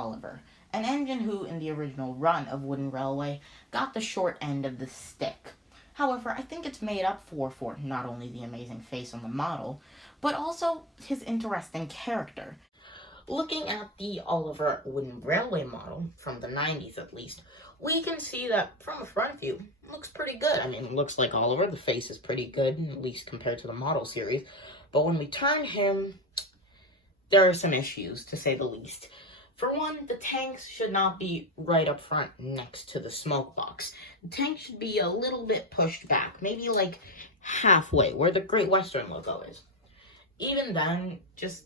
Oliver, an engine who, in the original run of Wooden Railway, got the short end of the stick. However, I think it's made up for not only the amazing face on the model, but also his interesting character. Looking at the Oliver Wooden Railway model, from the 90s at least, we can see that from a front view, it looks pretty good. I mean, it looks like Oliver, the face is pretty good, at least compared to the model series. But when we turn him, there are some issues, to say the least. For one, the tanks should not be right up front next to the smoke box. The tank should be a little bit pushed back, maybe like halfway, where the Great Western logo is. Even then, just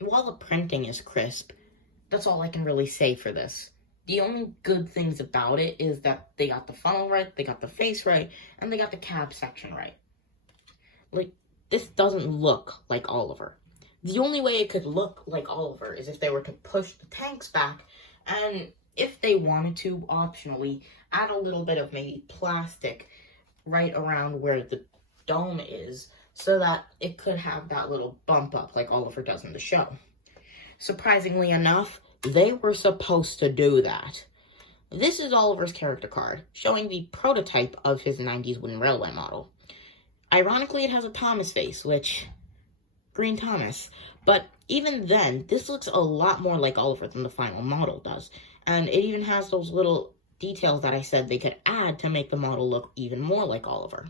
while the printing is crisp, that's all I can really say for this. The only good things about it is that they got the funnel right, they got the face right, and they got the cab section right. Like, this doesn't look like Oliver. The only way it could look like Oliver is if they were to push the tanks back, and if they wanted to, optionally, add a little bit of maybe plastic right around where the dome is, so that it could have that little bump up like Oliver does in the show. Surprisingly enough, they were supposed to do that. This is Oliver's character card, showing the prototype of his 90s Wooden Railway model. Ironically, it has a Thomas face, which... Green Thomas. But even then, this looks a lot more like Oliver than the final model does. And it even has those little details that I said they could add to make the model look even more like Oliver.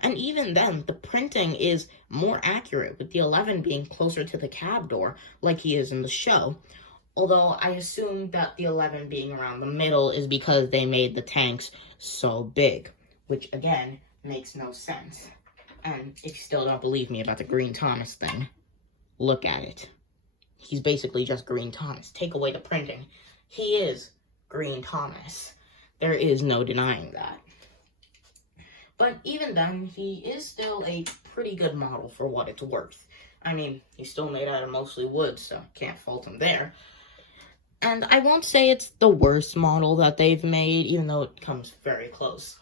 And even then, the printing is more accurate, with the 11 being closer to the cab door, like he is in the show. Although I assume that the 11 being around the middle is because they made the tanks so big, which again, makes no sense. And if you still don't believe me about the Green Thomas thing, look at it. He's basically just Green Thomas. Take away the printing. He is Green Thomas. There is no denying that. But even then, he is still a pretty good model for what it's worth. I mean, he's still made out of mostly wood, so can't fault him there. And I won't say it's the worst model that they've made, even though it comes very close.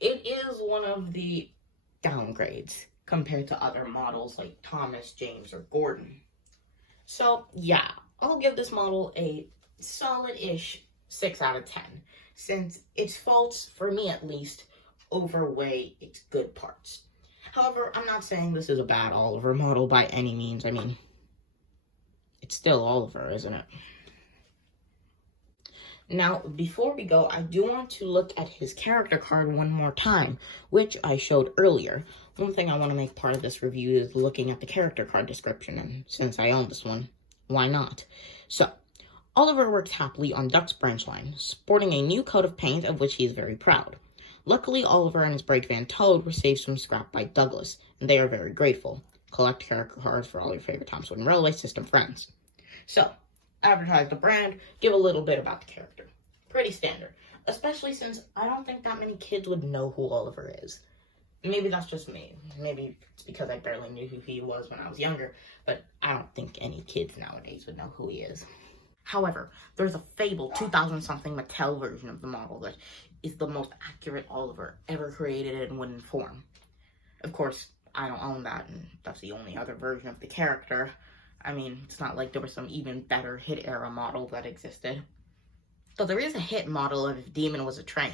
It is one of the downgrades compared to other models like Thomas, James, or Gordon. So, yeah, I'll give this model a solid-ish 6 out of 10, since its faults, for me at least, overweigh its good parts. However, I'm not saying this is a bad Oliver model by any means. I mean, it's still Oliver, isn't it? Now, before we go, I do want to look at his character card one more time, which I showed earlier. One thing I want to make part of this review is looking at the character card description, and since I own this one, why not? So, Oliver works happily on Duck's branch line, sporting a new coat of paint of which he is very proud. Luckily, Oliver and his brake van Toad were saved from scrap by Douglas, and they are very grateful. Collect character cards for all your favorite Thomas Wooden Railway System friends. So, advertise the brand, give a little bit about the character. Pretty standard, especially since I don't think that many kids would know who Oliver is. Maybe that's just me. Maybe it's because I barely knew who he was when I was younger, but I don't think any kids nowadays would know who he is. However, there's a fabled 2000-something Mattel version of the model that is the most accurate Oliver ever created in wooden form. Of course, I don't own that, and that's the only other version of the character. I mean, it's not like there was some even better hit era model that existed. Though there is a hit model of if Demon was a train.